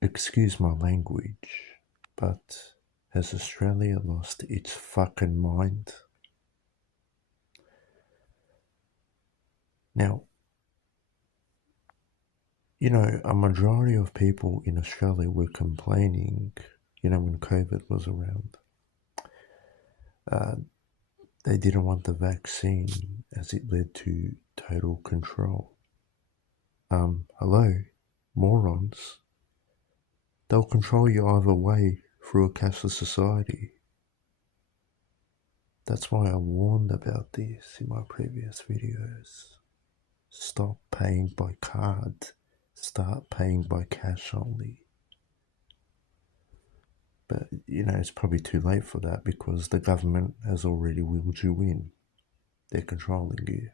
Excuse my language, but has Australia lost its fucking mind? Now, a majority of people in Australia were complaining, when COVID was around. They didn't want the vaccine as it led to total control. Hello, morons. They'll control you either way through a cashless society. That's why I warned about this in my previous videos. Stop paying by card. Start paying by cash only. But, it's probably too late for that because the government has already wheeled you in. They're controlling you.